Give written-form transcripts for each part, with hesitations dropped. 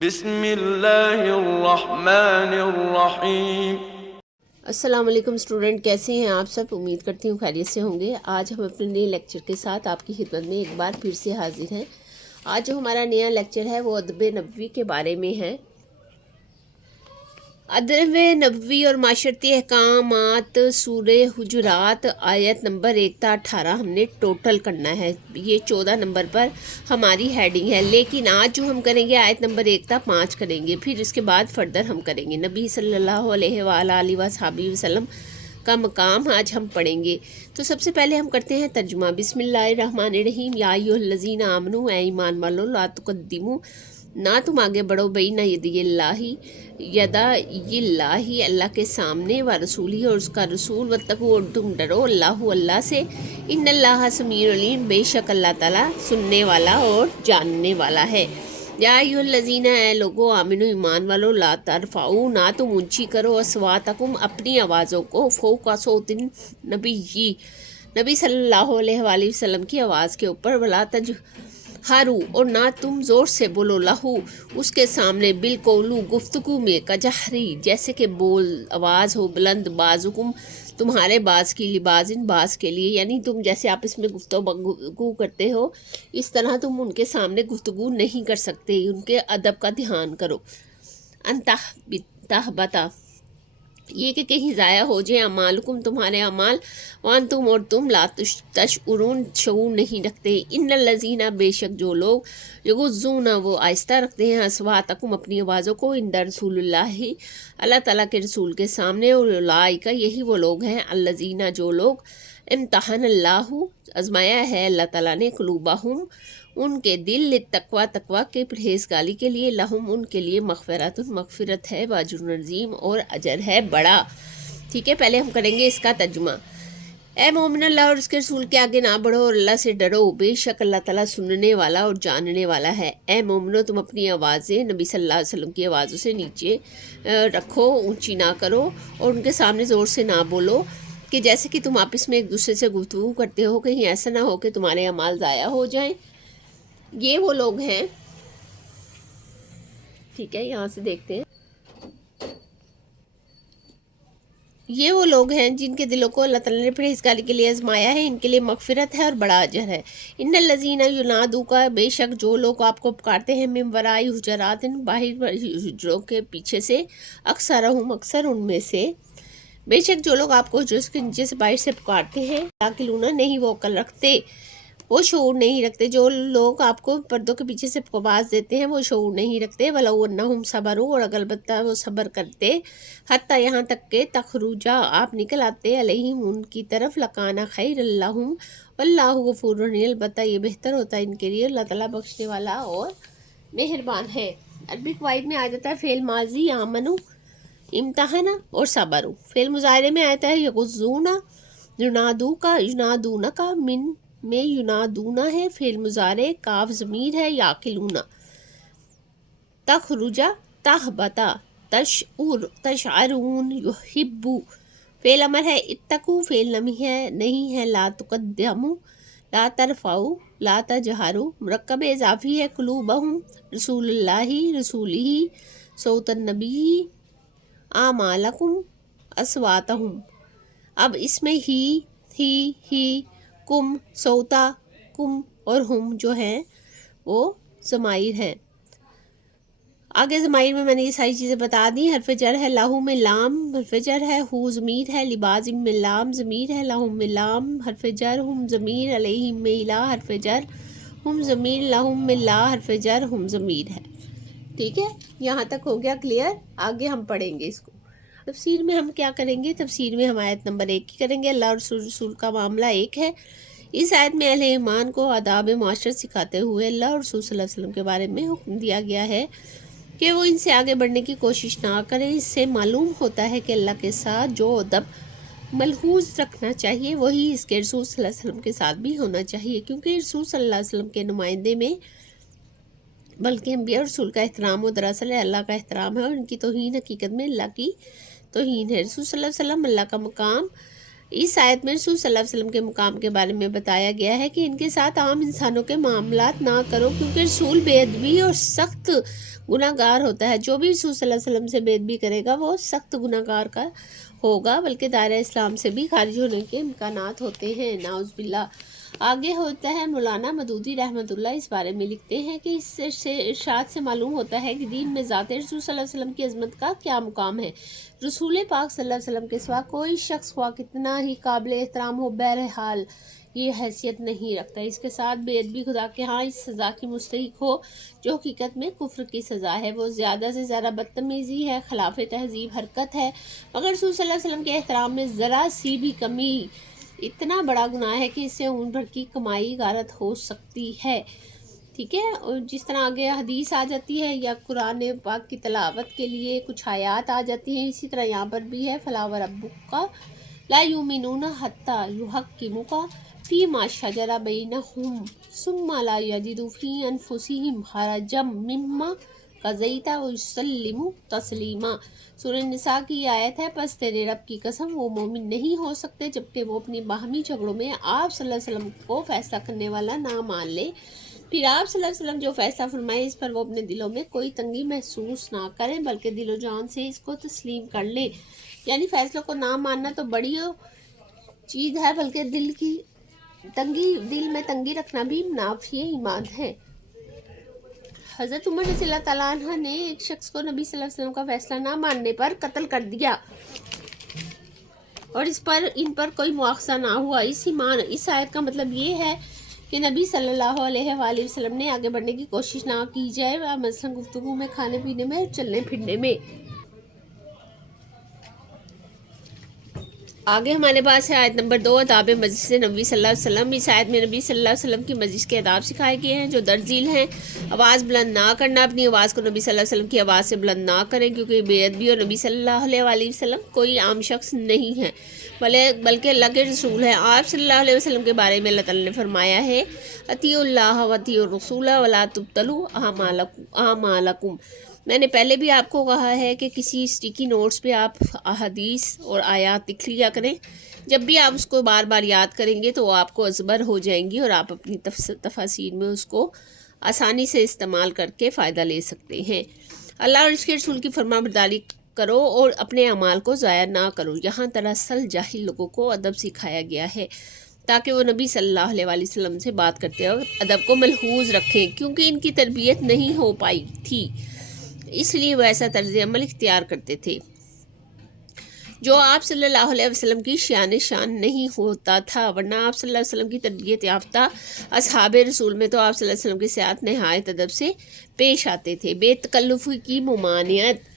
بسم اللہ الرحمن الرحیم۔ السلام علیکم اسٹوڈنٹ، کیسے ہیں آپ سب؟ امید کرتی ہوں خیریت سے ہوں گے۔ آج ہم اپنے نئے لیکچر کے ساتھ آپ کی خدمت میں ایک بار پھر سے حاضر ہیں۔ آج جو ہمارا نیا لیکچر ہے وہ ادب نبوی کے بارے میں ہے۔ ادب نبوی اور معاشرتی احکامات، سورہ حجرات آیت نمبر 1 تا 18 ہم نے ٹوٹل کرنا ہے۔ یہ 14 نمبر پر ہماری ہیڈنگ ہے، لیکن آج جو ہم کریں گے آیت نمبر 1 تا 5 کریں گے، پھر اس کے بعد فردر ہم کریں گے۔ نبی صلی اللہ علیہ وآلہ وصحبہ وسلم کا مقام آج ہم پڑھیں گے۔ تو سب سے پہلے ہم کرتے ہیں ترجمہ۔ بسم اللہ الرحمن الرحیم۔ یا ایھا الذین آمنوا، اے ایمان والو، لا تقدموا، نہ تم آگے بڑھو، بین یدی اللہ، یدا اللہ، اللہ کے سامنے، و رسولی، اور اس کا رسول، واتقوا، اور تم ڈرو، اللہ سے، ان اللہ سمیع علیم، بے شک اللہ تعالیٰ سننے والا اور جاننے والا ہے۔ یا ایھا الذین، اے لوگو، آمنو، ایمان والو، لا ترفعوا، نہ تم اونچی کرو، اصواتکم، اپنی آوازوں کو، فوق صوت النبی، نبی صلی اللہ علیہ وآلہ وسلم کی آواز کے اوپر، ولا تجہروا، اور نہ تم زور سے بولو، لہو، اس کے سامنے، بالقول، گفتگو میں، کجہری، جیسے کہ بول آواز ہو بلند، بعضکم، تمہارے بعض کی، لبعض، بعض کے لیے، یعنی تم جیسے آپس میں گفتگو کرتے ہو اس طرح تم ان کے سامنے گفتگو نہیں کر سکتے، ان کے ادب کا دھیان کرو۔ تحبتا، یہ کہ کہیں ضائع ہو جائے، اعمالکم، تمہارے اعمال، وانتم، اور تم، لا تشعرون، شعور نہیں رکھتے۔ ان الذین، بے شک جو لوگ، یغضون، وہ آہستہ رکھتے ہیں، اصواتکم، اپنی آوازوں کو، عند رسول اللہ، اللہ تعالیٰ کے رسول کے سامنے، اور اولئک، یہی وہ لوگ ہیں، الذین، جو لوگ، امتحن اللہ، آزمایا ہے اللہ تعالیٰ نے، قلوبہم، ان کے دل، للتقویٰ، تقویٰ کے پرہیزگاری کے لیے، لہم، ان کے لیے، مغفرۃ، مغفرت ہے، واجر عظیم، اور اجر ہے بڑا۔ ٹھیک ہے، پہلے ہم کریں گے اس کا ترجمہ۔ اے مومن، اللہ اور اس کے رسول کے آگے نہ بڑھو، اور اللہ سے ڈرو، بے شک اللہ تعالیٰ سننے والا اور جاننے والا ہے۔ اے مومنو، تم اپنی آوازیں نبی صلی اللہ علیہ وسلم کی آوازوں سے نیچے رکھو، اونچی نہ کرو، اور ان کے سامنے زور سے نہ بولو، کہ جیسے کہ تم آپس میں ایک دوسرے سے گفتگو کرتے ہو، کہیں ایسا نہ ہو کہ تمہارے اعمال ضائع ہو جائیں۔ یہ وہ لوگ ہیں، ٹھیک ہے، یہاں سے دیکھتے ہیں، یہ وہ لوگ ہیں جن کے دلوں کو اللہ تعالیٰ نے پرہیزگاری کے لیے آزمایا ہے، ان کے لیے مغفرت ہے اور بڑا اجر ہے۔ ان الذین ینادونک، بے شک جو لوگ آپ کو پکارتے ہیں، من وراء حجرات، باہر حجروں کے پیچھے سے، اکثرہم، اکثر ان میں سے، بے شک جو لوگ آپ کو حجروں کے نیچے سے، باہر سے پکارتے ہیں، یعقلون، نہیں وہ عقل رکھتے، وہ شعور نہیں رکھتے۔ جو لوگ آپ کو پردوں کے پیچھے سے آواز دیتے ہیں وہ شعور نہیں رکھتے۔ وَلَوْ أَنَّهُمْ صَبَرُوا، اور اگر البتہ وہ صبر کرتے، حتیٰ یہاں تک کہ تخرجا، آپ نکل آتے، علیہم، ان کی طرف، لَكَانَ خَيْرًا لَهُمْ، وَاللَّهُ غَفُورٌ رَحِيمٌ، البتہ یہ بہتر ہوتا ہے ان کے لیے، اللہ تعالیٰ بخشنے والا اور مہربان ہے۔ عربک واحد میں آ جاتا ہے فعل ماضی، آمنو، امتحن اور صبرو۔ فعل مضارع میں آتا ہے یغضون، ینادوکا، ینادونکا، من میں ینادونا ہے فعل مضارع، کاف ضمیر ہے، یعقلون، تخرجا، تہبتا، تشعرون، یحبو، فعل امر ہے، اتقوا، فعل نہیں ہے، لا تقدموا، لا ترفعوا، لا تجہروا، مرکب اضافی ہے، قلوبہم، رسول اللہ، رسولہ، صوت النبی، اعمالکم، اصواتہم۔ اب اس میں ہی، کم، سوتا، کم اور ہم جو ہیں وہ ضمائر ہیں۔ آگے ضمائر میں نے یہ ساری چیزیں بتا دی۔ حرف جر ہے، لاہو میں لام حرف جر ہے، ہو ضمیر ہے، لباس میں لام ضمیر ہے، لہم میں لام حرف جر، ہم ضمیر، علیہم میں لا حرف جر، ہم ضمیر، لہم میں لا حرف جر، ہم ضمیر ہے۔ ٹھیک ہے، یہاں تک ہو گیا کلیئر۔ آگے ہم پڑھیں گے اس کو تفسیر میں۔ ہم کیا کریں گے تفسیر میں؟ ہم آیت نمبر 1 کی کریں گے۔ اللہ اور رسول کا معاملہ ایک ہے۔ اس آیت میں اہل ایمان کو آداب معاشرت سکھاتے ہوئے اللہ اور رسول صلی اللہ علیہ وسلم کے بارے میں حکم دیا گیا ہے کہ وہ ان سے آگے بڑھنے کی کوشش نہ کریں۔ اس سے معلوم ہوتا ہے کہ اللہ کے ساتھ جو ادب ملحوظ رکھنا چاہیے وہی اس کے رسول صلی اللہ علیہ وسلم کے ساتھ بھی ہونا چاہیے، کیونکہ رسول صلی اللہ علیہ وسلم کے نمائندے میں بلکہ انبیاء اور رسول کا احترام و دراصل اللہ کا احترام ہے، اور ان کی توہین حقیقت میں اللہ کی توہین ہے۔ رسول صلی اللہ علیہ وسلم اللہ کا مقام اس آیت میں رسول صلی اللہ علیہ وسلم کے مقام کے بارے میں بتایا گیا ہے کہ ان کے ساتھ عام انسانوں کے معاملات نہ کرو، کیونکہ رسول بے ادبی اور سخت گناہ گار ہوتا ہے۔ جو بھی رسول صلی اللہ علیہ وسلم سے بے ادبی کرے گا وہ سخت گناہ گار کا ہوگا، بلکہ دائرہ اسلام سے بھی خارج ہونے کے امکانات ہوتے ہیں، نعوذ باللہ۔ آگے ہوتا ہے مولانا مودودی رحمۃ اللہ اس بارے میں لکھتے ہیں کہ اس سے ارشاد سے معلوم ہوتا ہے کہ دین میں ذات رسول صلی اللہ علیہ وسلم کی عظمت کا کیا مقام ہے۔ رسول پاک صلی اللہ علیہ وسلم کے سوا کوئی شخص خواہ کتنا ہی قابل احترام ہو، بہرحال یہ حیثیت نہیں رکھتا۔ اس کے ساتھ بے ادبی خدا کے ہاں اس سزا کی مستحق ہو جو حقیقت میں کفر کی سزا ہے، وہ زیادہ سے زیادہ بدتمیزی ہے، خلاف تہذیب حرکت ہے۔ مگر رسول صلی اللہ علیہ وسلم کے احترام میں ذرا سی بھی کمی اتنا بڑا گناہ ہے کہ اس سے عمر بھر کی کمائی غارت ہو سکتی ہے۔ ٹھیک ہے، اور جس طرح آگے حدیث آ جاتی ہے یا قرآن پاک کی تلاوت کے لیے کچھ آیات آ جاتی ہیں، اسی طرح یہاں پر بھی ہے فَلَا وَرَبُّكَ لَا يُؤْمِنُونَ حَتَّى يُحَكِّمُوكَ فِيمَا شَجَرَ بَيْنَهُمْ ثُمَّ لَا يَجِدُوا فِي أَنفُسِهِمْ حَرَجًا مِّمَّا قَضَيْتَ وَيُسَلِّمُوا تَسْلِيمًا۔ سورہ نساء کی یہ آیت ہے، پس تیرے رب کی قسم وہ مومن نہیں ہو سکتے جبکہ وہ اپنی باہمی جھگڑوں میں آپ صلی اللہ علیہ وسلم کو فیصلہ کرنے والا نہ مان لے، پھر آپ صلی اللہ علیہ وسلم جو فیصلہ فرمائے اس پر وہ اپنے دلوں میں کوئی تنگی محسوس نہ کریں بلکہ دل و جان سے اس کو تسلیم کر لیں۔ یعنی فیصلوں کو نہ ماننا تو بڑی چیز ہے، بلکہ دل میں تنگی رکھنا بھی منافی ایمان ہے۔ حضرت عمر رضی اللہ تعالیٰ عنہ نے ایک شخص کو نبی صلی اللہ علیہ وسلم کا فیصلہ نہ ماننے پر قتل کر دیا اور ان پر کوئی مواخذہ نہ ہوا۔ اس آیت کا مطلب یہ ہے کہ نبی صلی اللہ علیہ وآلہ وسلم نے آگے بڑھنے کی کوشش نہ کی جائے، مثلا گفتگو میں، کھانے پینے میں، چلنے پھرنے میں۔ آگے ہمارے پاس ہے آیت نمبر 2، آداب مجلس نبی صلی اللہ علیہ وسلم۔ اس آیت میں نبی صلی اللہ علیہ وسلم کی مجلس کے آداب سکھائے گئے ہیں جو درج ذیل ہیں۔ آواز بلند نہ کرنا، اپنی آواز کو نبی صلی اللہ علیہ وسلم کی آواز سے بلند نہ کریں، کیونکہ بے ادبی اور نبی صلی اللہ علیہ وآلہ وسلم کوئی عام شخص نہیں ہے بلکہ اللہ کے رسول ہیں۔ آپ صلی اللہ علیہ وسلم کے بارے میں اللہ تعالیٰ نے فرمایا ہے، اطیعوا اللہ واطیعوا الرسول ولا تبطلوا اعمالکم۔ میں نے پہلے بھی آپ کو کہا ہے کہ کسی اسٹیکی نوٹس پہ آپ احادیث اور آیات لکھ لیا کریں، جب بھی آپ اس کو بار بار یاد کریں گے تو وہ آپ کو ازبر ہو جائیں گی اور آپ اپنی تفاسیر میں اس کو آسانی سے استعمال کر کے فائدہ لے سکتے ہیں۔ اللہ اور اس کے رسول کی فرما برداری کرو اور اپنے اعمال کو ضائع نہ کرو۔ یہاں دراصل جاہل لوگوں کو ادب سکھایا گیا ہے تاکہ وہ نبی صلی اللہ علیہ وآلہ وسلم سے بات کرتے وقت ادب کو ملحوظ رکھیں، کیونکہ ان کی تربیت نہیں ہو پائی تھی، اس لیے وہ ایسا طرز عمل اختیار کرتے تھے جو آپ صلی اللہ علیہ وسلم کی شان نہیں ہوتا تھا، ورنہ آپ صلی اللہ علیہ وسلم کی تربیت یافتہ اصحاب رسول میں تو آپ صلی اللہ علیہ وسلم کے ساتھ نہایت ادب سے پیش آتے تھے۔ بے تکلفی کی ممانعت،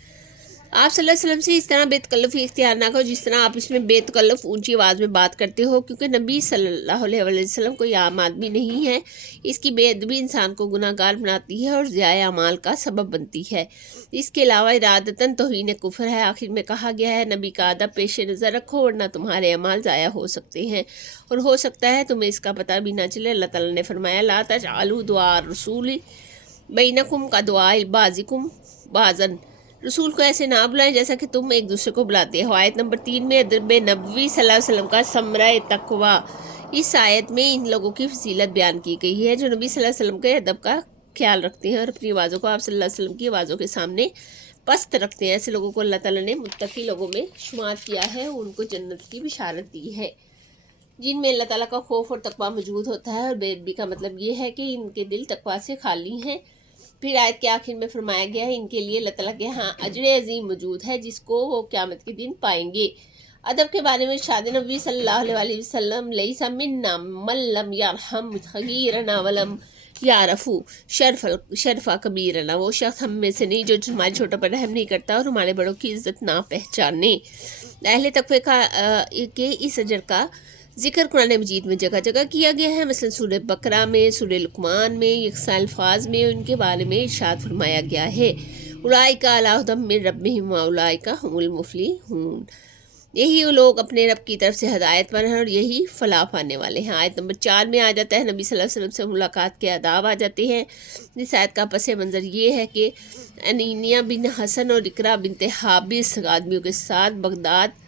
آپ صلی اللہ علیہ وسلم سے اس طرح بے تکلفی اختیار نہ کرو جس طرح آپ اس میں بے تکلف اونچی آواز میں بات کرتے ہو، کیونکہ نبی صلی اللہ علیہ وسلم کوئی عام آدمی نہیں ہے۔ اس کی بے ادبی انسان کو گناہ گار بناتی ہے اور ضیاع اعمال کا سبب بنتی ہے۔ اس کے علاوہ ارادتاً توہین کفر ہے۔ آخر میں کہا گیا ہے نبی کا ادب پیش نظر رکھو ورنہ تمہارے اعمال ضائع ہو سکتے ہیں اور ہو سکتا ہے تمہیں اس کا پتہ بھی نہ چلے۔ اللہ تعالیٰ نے فرمایا لا تجعلوا دعاء الرسول بینکم کدعاء بعضکم بعضا، رسول کو ایسے نہ بلائیں جیسا کہ تم ایک دوسرے کو بلاتے ہو۔ آیت نمبر 3 میں ادب نبوی صلی اللہ علیہ وسلم کا ثمرہ تقویٰ، اس آیت میں ان لوگوں کی فضیلت بیان کی گئی ہے جو نبی صلی اللہ علیہ وسلم کے ادب کا خیال رکھتے ہیں اور اپنی آوازوں کو آپ صلی اللہ علیہ وسلم کی آوازوں کے سامنے پست رکھتے ہیں۔ ایسے لوگوں کو اللہ تعالیٰ نے متقی لوگوں میں شمار کیا ہے، ان کو جنت کی بشارت دی ہے جن میں اللہ تعالیٰ کا خوف اور تقویٰ موجود ہوتا ہے، اور بے ادبی کا مطلب یہ ہے کہ ان کے دل تقویٰ سے خالی ہیں۔ پھر آیت کے آخر میں فرمایا گیا ہے ان کے لیے اللہ تعالیٰ کے ہاں اجر عظیم موجود ہے جس کو وہ قیامت کے دن پائیں گے۔ ادب کے بارے میں ارشاد نبی صلی اللہ علیہ وآلہ وسلم لیس منا من لم یرحم صغیرنا ولم یعرف شرف کبیرنا، وہ شخص ہم میں سے نہیں جو ہمارے چھوٹوں پر رحم نہیں کرتا اور ہمارے بڑوں کی عزت نہ پہچانے۔ اہل تقوی کے اس اجر کا ذکر قرآن مجید میں جگہ جگہ کیا گیا ہے، مثلا سورہ بقرہ میں، سورہ لقمان میں، یکساں الفاظ میں ان کے بارے میں ارشاد فرمایا گیا ہے اولئک علی ھدی من ربہم واولئک ھم المفلحون، یہی وہ لوگ اپنے رب کی طرف سے ہدایت پر ہیں اور یہی فلاح پانے والے ہیں۔ آیت نمبر 4 میں آ جاتا ہے نبی صلی اللہ علیہ وسلم سے ملاقات کے آداب آ جاتے ہیں۔ اس آیت کا پس منظر یہ ہے کہ انینیہ بن حسن اور اقرا بنت حابس آدمیوں کے ساتھ بغداد